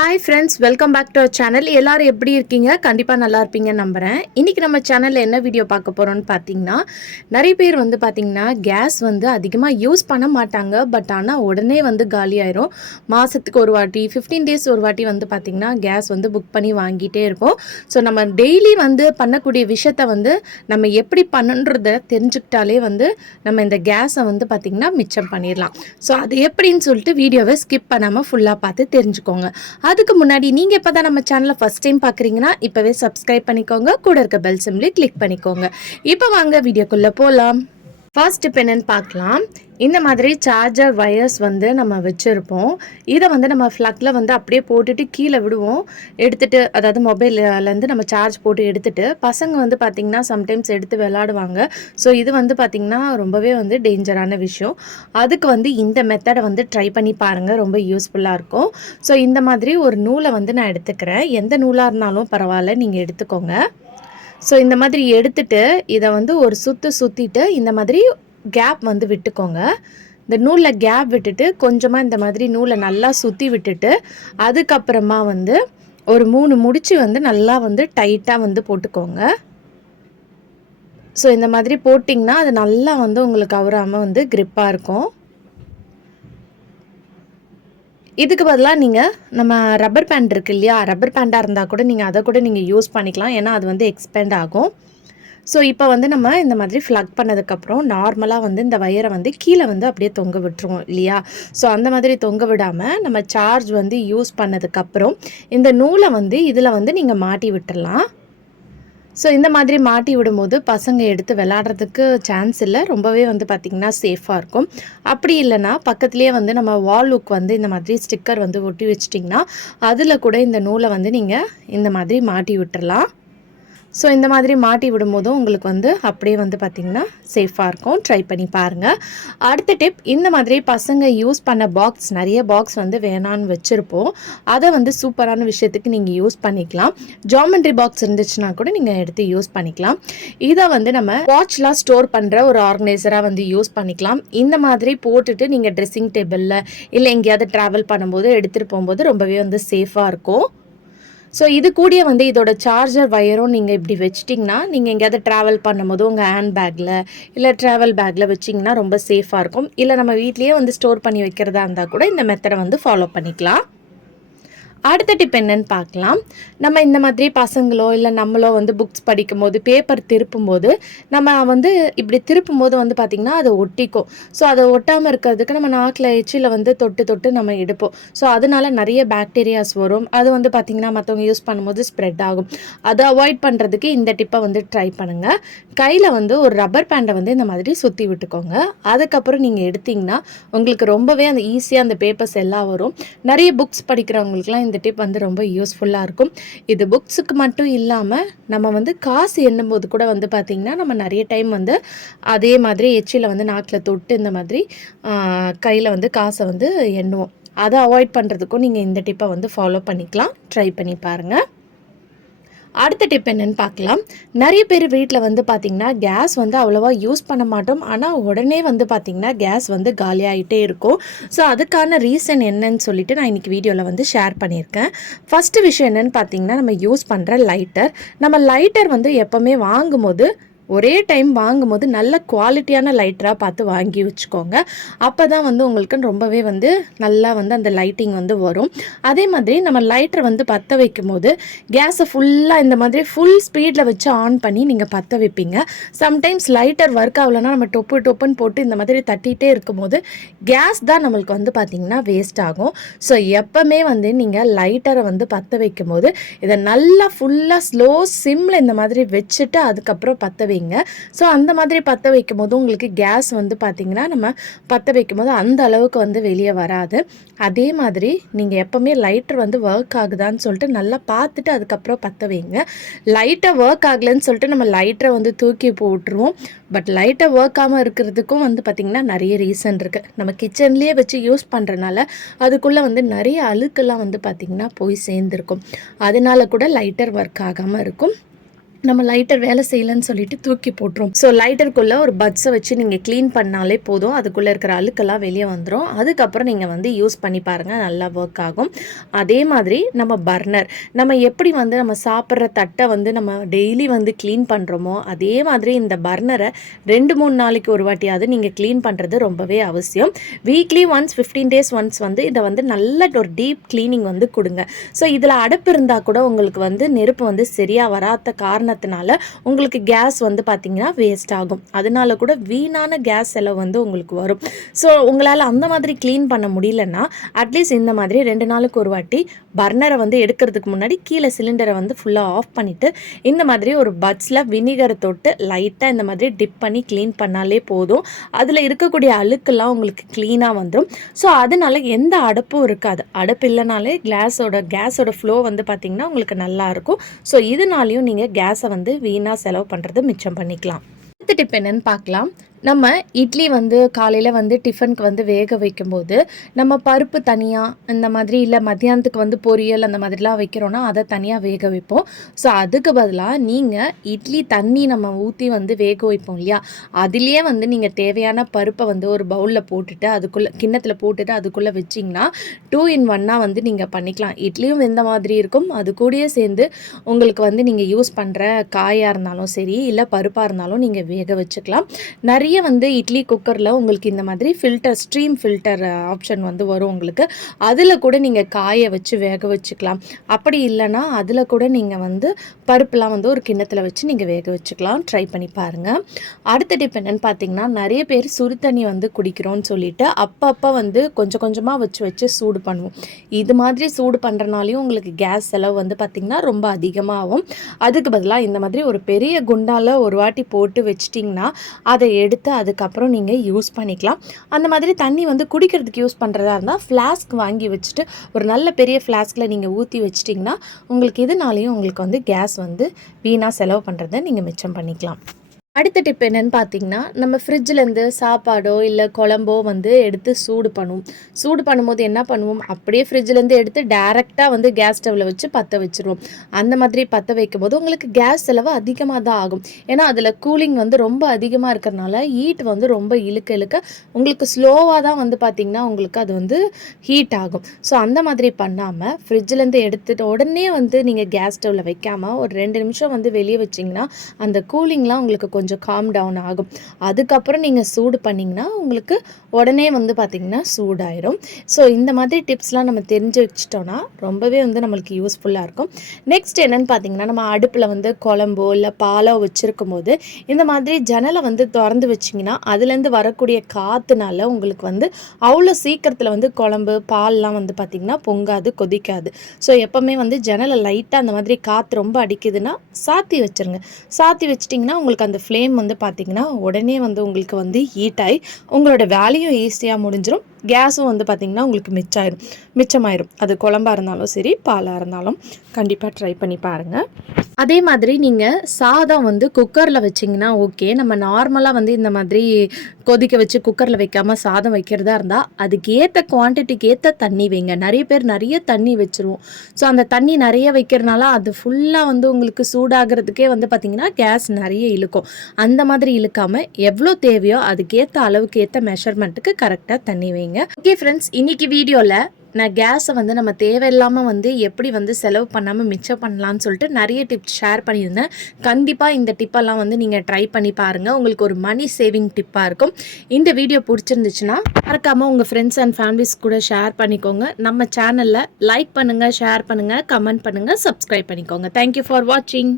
Hi friends welcome back to our channel எல்லோரும் எப்படி இருக்கீங்க? கண்டிப்பாக நல்லா இருப்பீங்கன்னு நம்புகிறேன் இன்றைக்கி நம்ம சேனலில் என்ன வீடியோ பார்க்க போகிறோம்னு பார்த்தீங்கன்னா நிறைய பேர் வந்து பார்த்திங்கன்னா கேஸ் வந்து அதிகமாக யூஸ் பண்ண மாட்டாங்க. பட் ஆனால் உடனே வந்து காலியாயிரும் மாதத்துக்கு ஒரு வாட்டி ஃபிஃப்டீன் டேஸ் ஒரு வாட்டி வந்து பார்த்திங்கன்னா கேஸ் வந்து புக் பண்ணி வாங்கிட்டே இருப்போம். ஸோ நம்ம டெய்லி வந்து பண்ணக்கூடிய விஷயத்த வந்து நம்ம எப்படி பண்ணுன்றத தெரிஞ்சுக்கிட்டாலே வந்து நம்ம இந்த கேஸை வந்து பார்த்திங்கன்னா மிச்சம் பண்ணிடலாம். ஸோ அது எப்படின்னு சொல்லிட்டு வீடியோவை ஸ்கிப் பண்ணாமல் ஃபுல்லாக பார்த்து தெரிஞ்சுக்கோங்க. அதுக்கு முன்னாடி நீங்கள் இப்போ தான் நம்ம சேனலை ஃபஸ்ட் டைம் பார்க்குறீங்கன்னா இப்போவே சப்ஸ்கிரைப் பண்ணிக்கோங்க. கூட இருக்க பெல் சிம்லி கிளிக் பண்ணிக்கோங்க. இப்போ வாங்க வீடியோக்குள்ளே போகலாம் ஃபர்ஸ்ட் இப்போ என்னென்னு பார்க்கலாம். இந்த மாதிரி சார்ஜர் வயர்ஸ் வந்து நம்ம வச்சுருப்போம். இதை வந்து நம்ம ஃப்ளக்கில் வந்து அப்படியே போட்டுட்டு கீழே விடுவோம். எடுத்துட்டு அதாவது மொபைல்லேருந்து நம்ம சார்ஜ் போட்டு எடுத்துட்டு பசங்க வந்து பார்த்திங்கன்னா சம்டைம்ஸ் எடுத்து விளாடுவாங்க ஸோ இது வந்து பார்த்திங்கன்னா ரொம்பவே வந்து டேஞ்சரான விஷயம். அதுக்கு வந்து இந்த மெத்தடை வந்து ட்ரை பண்ணி பாருங்கள் ரொம்ப யூஸ்ஃபுல்லாக இருக்கும். ஸோ இந்த மாதிரி ஒரு நூலை வந்து நான் எடுத்துக்கிறேன். எந்த நூலாக இருந்தாலும் பரவாயில்ல நீங்கள் எடுத்துக்கோங்க. ஸோ இந்த மாதிரி எடுத்துட்டு இதை வந்து ஒரு சுற்று சுற்றிட்டு இந்த மாதிரி கேப் வந்து விட்டுக்கோங்க. இந்த நூலில் கேப் விட்டுட்டு கொஞ்சமாக இந்த மாதிரி நூலை நல்லா சுற்றி விட்டுட்டு அதுக்கப்புறமா வந்து ஒரு மூணு முடிச்சு வந்து நல்லா வந்து டைட்டாக வந்து போட்டுக்கோங்க. ஸோ இந்த மாதிரி போட்டிங்கன்னா அது நல்லா வந்து உங்களுக்கு அவராமல் வந்து க்ரிப்பாக இருக்கும். இதுக்கு பதிலாக நீங்கள் நம்ம ரப்பர் பேண்ட் இருக்குது இல்லையா? ரப்பர் பேண்டாக இருந்தால் கூட நீங்கள் அதை கூட நீங்கள் யூஸ் பண்ணிக்கலாம். ஏன்னா அது வந்து எக்ஸ்பெண்ட் ஆகும். ஸோ இப்போ வந்து நம்ம இந்த மாதிரி ஃப்ளக் பண்ணதுக்கப்புறம் நார்மலாக வந்து இந்த வயரை வந்து கீழே வந்து அப்படியே தொங்க விட்டுருவோம் இல்லையா? ஸோ அந்த மாதிரி தொங்க விடாமல் நம்ம சார்ஜ் வந்து யூஸ் பண்ணதுக்கப்புறம் இந்த நூலை வந்து இதில் வந்து நீங்கள் மாட்டி விட்டுடலாம் ஸோ இந்த மாதிரி மாட்டி விடும்போது பசங்க எடுத்து விளாட்றதுக்கு சான்ஸ் இல்லை. ரொம்பவே வந்து பார்த்திங்கன்னா சேஃபாக இருக்கும். அப்படி இல்லைன்னா பக்கத்துலேயே வந்து நம்ம வால் லுக் வந்து இந்த மாதிரி ஸ்டிக்கர் வந்து ஒட்டி வச்சிட்டிங்கன்னா அதில் கூட இந்த நூலை வந்து நீங்கள் இந்த மாதிரி மாட்டி விட்டுறலாம். ஸோ இந்த மாதிரி மாட்டி விடும்போதும் உங்களுக்கு வந்து அப்படியே வந்து பார்த்திங்கன்னா சேஃபாக இருக்கும். ட்ரை பண்ணி பாருங்கள் அடுத்த டிப் இந்த மாதிரி பசங்க யூஸ் பண்ண பாக்ஸ் நிறைய பாக்ஸ் வந்து வேணான்னு வச்சுருப்போம். அதை வந்து சூப்பரான விஷயத்துக்கு நீங்கள் யூஸ் பண்ணிக்கலாம். ஜாமெண்ட்ரி பாக்ஸ் இருந்துச்சுன்னா கூட நீங்கள் எடுத்து யூஸ் பண்ணிக்கலாம். இதை வந்து நம்ம வாட்ச்லாம் ஸ்டோர் பண்ணுற ஒரு ஆர்கனைசராக வந்து யூஸ் பண்ணிக்கலாம். இந்த மாதிரி போட்டுட்டு நீங்கள் ட்ரெஸ்ஸிங் டேபிளில் இல்லை எங்கேயாவது ட்ராவல் பண்ணும்போது எடுத்துகிட்டு போகும்போது ரொம்பவே வந்து சேஃபாக இருக்கும். ஸோ இது கூடிய வந்து இதோட சார்ஜர் வயரும் நீங்கள் இப்படி வச்சிட்டிங்கன்னா நீங்கள் எங்கேயாவது ட்ராவல் பண்ணும்போது உங்கள் ஹேண்ட் பேக்கில் இல்லை ட்ராவல் பேக்கில் வச்சிங்கன்னா ரொம்ப சேஃபாக இருக்கும். இல்லை நம்ம வீட்லேயே வந்து ஸ்டோர் பண்ணி வைக்கிறதா இருந்தால் கூட இந்த மெத்தடை வந்து ஃபாலோ பண்ணிக்கலாம். அடுத்த டிப் என்னன்னு பார்க்கலாம். நம்ம இந்த மாதிரி பசங்களோ இல்லை நம்மளோ வந்து புக்ஸ் படிக்கும் போது பேப்பர் திருப்பும் போது நம்ம வந்து இப்படி திருப்பும் போது வந்து பார்த்திங்கன்னா அதை ஒட்டிக்கும். ஸோ அதை ஒட்டாமல் இருக்கிறதுக்கு நம்ம நாக்கில் எச்சில் வந்து தொட்டு தொட்டு நம்ம எடுப்போம். ஸோ அதனால நிறைய பாக்டீரியாஸ் வரும். அது வந்து பார்த்திங்கன்னா மற்றவங்க யூஸ் பண்ணும்போது ஸ்ப்ரெட் ஆகும். அதை அவாய்ட் பண்ணுறதுக்கு இந்த டிப்பை வந்து ட்ரை பண்ணுங்கள் கையில் வந்து ஒரு ரப்பர் பேண்டை வந்து இந்த மாதிரி சுற்றி விட்டுக்கோங்க. அதுக்கப்புறம் நீங்கள் எடுத்திங்கன்னா உங்களுக்கு ரொம்பவே அந்த ஈஸியாக அந்த பேப்பர்ஸ் எல்லாம் வரும். நிறைய புக்ஸ் படிக்கிறவங்களுக்குலாம் இந்த டிப் வந்து ரொம்ப யூஸ்ஃபுல்லாக இருக்கும். இது புக்ஸுக்கு மட்டும் இல்லாமல் நம்ம வந்து காசு எண்ணும்போது கூட வந்து பார்த்திங்கன்னா நம்ம நிறைய டைம் வந்து அதே மாதிரி எச்சியில் வந்து நாக்கில் தொட்டு இந்த மாதிரி கையில் வந்து காசை வந்து எண்ணுவோம். அதை அவாய்ட் பண்ணுறதுக்கும் நீங்கள் இந்த டிப்பை வந்து ஃபாலோ பண்ணிக்கலாம். ட்ரை பண்ணி பாருங்கள் அடுத்த டிப் என்னன்னு பார்க்கலாம். நிறைய பேர் வீட்டில் வந்து பார்த்திங்கன்னா கேஸ் வந்து அவ்வளோவா யூஸ் பண்ண மாட்டோம். ஆனால் உடனே வந்து பார்த்திங்கன்னா கேஸ் வந்து காலியாகிட்டே இருக்கும். ஸோ அதுக்கான ரீசன் என்னன்னு சொல்லிட்டு நான் இன்றைக்கி வீடியோவில் வந்து ஷேர் பண்ணியிருக்கேன். ஃபஸ்ட்டு விஷயம் என்னென்னு பார்த்தீங்கன்னா நம்ம யூஸ் பண்ணுற லைட்டர் நம்ம லைட்டர் வந்து எப்போவுமே வாங்கும்போது ஒரே டைம் வாங்கும்போது நல்ல குவாலிட்டியான லைட்டராக பார்த்து வாங்கி வச்சுக்கோங்க. அப்போ தான் வந்து உங்களுக்கு ரொம்பவே வந்து நல்லா வந்து அந்த லைட்டிங் வந்து வரும். அதே மாதிரி நம்ம லைட்டரை வந்து பற்ற வைக்கும் போது கேஸை ஃபுல்லாக இந்த மாதிரி ஃபுல் ஸ்பீடில் வச்சு ஆன் பண்ணி நீங்கள் பற்ற வைப்பீங்க. சம்டைம்ஸ் லைட்டர் ஒர்க் ஆகலைன்னா நம்ம டொப்பு டொப்புன்னு போட்டு இந்த மாதிரி தட்டிகிட்டே இருக்கும்போது கேஸ் தான் நம்மளுக்கு வந்து பார்த்திங்கன்னா வேஸ்ட் ஆகும். ஸோ எப்போவுமே வந்து நீங்கள் லைட்டரை வந்து பற்ற வைக்கும் போது இதை நல்லா ஃபுல்லாக ஸ்லோ சிம்மில் இந்த மாதிரி வச்சுட்டு அதுக்கப்புறம் பற்ற வைங்க. வைங்க. ஸோ அந்த மாதிரி பற்ற வைக்கும் போது உங்களுக்கு கேஸ் வந்து பார்த்திங்கன்னா நம்ம பற்ற வைக்கும் போது அந்த அளவுக்கு வந்து வெளியே வராது. அதே மாதிரி நீங்கள் எப்போவுமே லைட்டர் வந்து ஒர்க் ஆகுதான்னு சொல்லிட்டு நல்லா பார்த்துட்டு அதுக்கப்புறம் பற்ற வைங்க. லைட்டை ஒர்க் ஆகலைன்னு சொல்லிட்டு நம்ம லைட்டரை வந்து தூக்கி போட்டுருவோம். பட் லைட்டை ஒர்க் ஆகாமல் இருக்கிறதுக்கும் வந்து பார்த்திங்கன்னா நிறைய ரீசன் இருக்குது நம்ம கிச்சன்லேயே வச்சு யூஸ் பண்ணுறனால அதுக்குள்ளே வந்து நிறைய அழுக்கெல்லாம் வந்து பார்த்திங்கன்னா போய் சேர்ந்துருக்கும். அதனால கூட லைட்டர் ஒர்க் ஆகாமல் இருக்கும். நம்ம லைட்டர் வேலை செய்யலைன்னு சொல்லிட்டு தூக்கி போட்டுரும். ஸோ லைட்டருக்குள்ளே ஒரு பட்ஸை வச்சு நீங்கள் க்ளீன் பண்ணாலே போதும். அதுக்குள்ளே இருக்கிற அழுக்கெல்லாம் வெளியே வந்துடும் அதுக்கப்புறம் நீங்கள் வந்து யூஸ் பண்ணி பாருங்கள் நல்லா ஒர்க் ஆகும். அதே மாதிரி நம்ம பர்னர் நம்ம எப்படி வந்து நம்ம சாப்பிட்ற தட்டை வந்து நம்ம டெய்லி வந்து க்ளீன் பண்ணுறோமோ அதே மாதிரி இந்த பர்னரை ரெண்டு மூணு நாளைக்கு ஒரு வாட்டியாவது நீங்கள் க்ளீன் பண்ணுறது ரொம்பவே அவசியம். Weekly once fifteen days once வந்து இதை வந்து நல்ல ஒரு டீப் க்ளீனிங் வந்து கொடுங்க. ஸோ இதில் அடைப்பு இருந்தால் கூட உங்களுக்கு வந்து நெருப்பு வந்து சரியாக வராத காரணம் காரணத்தினால உங்களுக்கு கேஸ் வந்து பார்த்திங்கன்னா வேஸ்ட் ஆகும். அதனால கூட வீணான கேஸ் செலவு வந்து உங்களுக்கு வரும். ஸோ உங்களால் அந்த மாதிரி க்ளீன் பண்ண முடியலன்னா அட்லீஸ்ட் இந்த மாதிரி ரெண்டு நாளுக்கு ஒரு வாட்டி பர்னரை வந்து எடுக்கிறதுக்கு முன்னாடி கீழே சிலிண்டரை வந்து ஃபுல்லாக ஆஃப் பண்ணிவிட்டு இந்த மாதிரி ஒரு பட்ஸில் வினிகரை தொட்டு லைட்டாக இந்த மாதிரி டிப் பண்ணி க்ளீன் பண்ணாலே போதும். அதில் இருக்கக்கூடிய அழுக்கெல்லாம் உங்களுக்கு க்ளீனாக வந்துடும் ஸோ அதனால எந்த அடப்பும் இருக்காது. அடப்பு இல்லைனாலே கிளாஸோட கேஸோட ஃப்ளோ வந்து பார்த்திங்கன்னா உங்களுக்கு நல்லாயிருக்கும் ஸோ இதனாலையும் நீங்கள் கேஸ் வந்து வீணாக செலவு பண்ணுறது மிச்சம் பண்ணிக்கலாம். அடுத்த டிப் என்னன்னு பார்க்கலாம். நம்ம இட்லி வந்து காலையில் வந்து டிஃபனுக்கு வந்து வேக வைக்கும்போது நம்ம பருப்பு தனியாக இந்த மாதிரி இல்லை மத்தியானத்துக்கு வந்து பொரியல் அந்த மாதிரிலாம் வைக்கிறோன்னா அதை தனியாக வேக வைப்போம். ஸோ அதுக்கு பதிலாக நீங்கள் இட்லி தண்ணி நம்ம ஊற்றி வந்து வேக வைப்போம் இல்லையா? அதுலேயே வந்து நீங்கள் தேவையான பருப்பை வந்து ஒரு பவுலில் போட்டுட்டு அதுக்குள்ளே கிண்ணத்தில் போட்டுட்டு அதுக்குள்ளே வச்சிங்கன்னா டூ இன் ஒன்னாக வந்து நீங்கள் பண்ணிக்கலாம். இட்லியும் வெந்த மாதிரி இருக்கும். அது கூடயே சேர்ந்து உங்களுக்கு வந்து நீங்கள் யூஸ் பண்ணுற காயாக இருந்தாலும் சரி இல்லை பருப்பாக இருந்தாலும் நீங்கள் வேக வச்சுக்கலாம். நிறைய நிறைய வந்து இட்லி குக்கரில் உங்களுக்கு இந்த மாதிரி ஃபில்டர் ஸ்ட்ரீம் ஃபில்டர் ஆப்ஷன் வந்து வரும் உங்களுக்கு. அதில் கூட நீங்கள் காய வச்சு வேக வச்சுக்கலாம். அப்படி இல்லைன்னா அதில் கூட நீங்கள் வந்து பருப்புலாம் வந்து ஒரு கிண்ணத்தில் வச்சு நீங்கள் வேக வச்சுக்கலாம். ட்ரை பண்ணி பாருங்கள் அடுத்த டிப் என்னென்னு பார்த்தீங்கன்னா நிறைய பேர் சுடு தண்ணி வந்து குடிக்கிறோன்னு சொல்லிட்டு அப்பப்போ வந்து கொஞ்சம் கொஞ்சமாக வச்சு வச்சு சூடு பண்ணுவோம். இது மாதிரி சூடு பண்ணுறனாலையும் உங்களுக்கு கேஸ் செலவு வந்து பார்த்திங்கன்னா ரொம்ப அதிகமாகும். அதுக்கு பதிலாக இந்த மாதிரி ஒரு பெரிய குண்டால் ஒரு வாட்டி போட்டு வச்சிட்டிங்கன்னா அதை எடுத்து எடுத்து அதுக்கப்புறம் நீங்கள் யூஸ் பண்ணிக்கலாம். அந்த மாதிரி தண்ணி வந்து குடிக்கிறதுக்கு யூஸ் பண்ணுறதா இருந்தால் ஃப்ளாஸ்க் வாங்கி வச்சுட்டு ஒரு நல்ல பெரிய ஃப்ளாஸ்கில் நீங்கள் ஊற்றி வச்சிட்டிங்கன்னா உங்களுக்கு இதனாலையும் உங்களுக்கு வந்து கேஸ் வந்து வீணாக செலவு பண்ணுறதை நீங்கள் மிச்சம் பண்ணிக்கலாம். அடுத்த டிப் என்னன்னு பார்த்தீங்கன்னா நம்ம ஃப்ரிட்ஜிலேருந்து சாப்பாடோ இல்லை குழம்போ வந்து எடுத்து சூடு பண்ணுவோம். சூடு பண்ணும்போது என்ன பண்ணுவோம்? அப்படியே ஃப்ரிட்ஜிலேருந்து எடுத்து டேரெக்டாக வந்து கேஸ் ஸ்டவ்வில் வச்சு பற்ற வச்சுருவோம். அந்த மாதிரி பற்ற வைக்கும் போது உங்களுக்கு கேஸ் செலவு அதிகமாக தான் ஆகும். ஏன்னா அதில் கூலிங் வந்து ரொம்ப அதிகமாக இருக்கிறனால ஹீட் வந்து ரொம்ப இழுக்க இழுக்க உங்களுக்கு ஸ்லோவாக தான் வந்து பார்த்திங்கன்னா உங்களுக்கு அது வந்து ஹீட் ஆகும். ஸோ அந்த மாதிரி பண்ணாமல் ஃப்ரிட்ஜிலேருந்து எடுத்துகிட்டு உடனே வந்து நீங்கள் கேஸ் ஸ்டவ்வில் வைக்காமல் ஒரு ரெண்டு நிமிஷம் வந்து வெளியே வச்சிங்கன்னா அந்த கூலிங்லாம் உங்களுக்கு கொஞ்சம் கொஞ்சம் காம் டவுன் ஆகும். அதுக்கப்புறம் நீங்கள் சூடு பண்ணிங்கன்னா உங்களுக்கு உடனே வந்து பார்த்திங்கன்னா சூடாயிரும். ஸோ இந்த மாதிரி டிப்ஸ்லாம் நம்ம தெரிஞ்சு வச்சிட்டோன்னா ரொம்பவே வந்து நம்மளுக்கு யூஸ்ஃபுல்லாக இருக்கும். நெக்ஸ்ட் என்னென்னு பார்த்தீங்கன்னா நம்ம அடுப்பில் வந்து குழம்போ இல்லை பாலோ வச்சுருக்கும் போது இந்த மாதிரி ஜன்னலை வந்து திறந்து வச்சிங்கன்னா அதுலேருந்து வரக்கூடிய காற்றுனால உங்களுக்கு வந்து அவ்வளோ சீக்கிரத்தில் வந்து குழம்பு பால்லாம் வந்து பார்த்திங்கன்னா பொங்காது கொதிக்காது. ஸோ எப்போவுமே வந்து ஜன்னலை லைட்டாக அந்த மாதிரி காற்று ரொம்ப அடிக்குதுன்னா சாத்தி வச்சுருங்க. சாத்தி வச்சிட்டிங்கன்னா உங்களுக்கு அந்த ஃப்ளேம் வந்து பார்த்திங்கன்னா உடனே வந்து உங்களுக்கு வந்து ஹீட் ஆகி உங்களோட வேலையும் ஈஸியாக முடிஞ்சிடும் கேஸும் வந்து பார்த்திங்கன்னா உங்களுக்கு மிச்சாயிரும். மிச்சமாயிரும். அது குழம்பாக இருந்தாலும் சரி பாலாக இருந்தாலும் கண்டிப்பாக ட்ரை பண்ணி பாருங்கள் அதே மாதிரி நீங்கள் சாதம் வந்து குக்கரில் வச்சிங்கன்னா ஓகே நம்ம நார்மலாக வந்து இந்த மாதிரி கொதிக்க வச்சு குக்கரில் வைக்காமல் சாதம் வைக்கிறதா இருந்தால் அதுக்கு ஏற்ற குவான்டிட்டிக்கு ஏற்ற தண்ணி வைங்க. நிறைய பேர் நிறைய தண்ணி வச்சுருவோம். ஸோ அந்த தண்ணி நிறைய வைக்கிறனால அது ஃபுல்லாக வந்து உங்களுக்கு சூடாகிறதுக்கே வந்து பார்த்திங்கன்னா கேஸ் நிறைய இழுக்கும். அந்த மாதிரி இழுக்காமல் எவ்வளோ தேவையோ அதுக்கேற்ற அளவுக்கு ஏற்ற மெஷர்மெண்ட்டுக்கு கரெக்டாக தண்ணி வைங்க. ஓகே ஃப்ரெண்ட்ஸ் இன்னைக்கு வீடியோவில் நான் கேஸை வந்து நம்ம தேவையில்லாமல் வந்து எப்படி வந்து செலவு பண்ணாமல் மிச்சம் பண்ணலான்னு சொல்லிட்டு நிறைய டிப்ஸ் ஷேர் பண்ணியிருந்தேன். கண்டிப்பாக இந்த டிப்பெல்லாம் வந்து நீங்கள் ட்ரை பண்ணி பாருங்கள் உங்களுக்கு ஒரு மணி சேவிங் டிப்பாக இருக்கும். இந்த வீடியோ பிடிச்சிருந்துச்சுன்னா மறக்காமல் உங்கள் ஃப்ரெண்ட்ஸ் அண்ட் ஃபேமிலிஸ் கூட ஷேர் பண்ணிக்கோங்க. நம்ம சேனலில் லைக் பண்ணுங்கள் ஷேர் பண்ணுங்கள் கமெண்ட் பண்ணுங்கள் சப்ஸ்கிரைப் பண்ணிக்கோங்க. தேங்க்யூ ஃபார் வாட்சிங்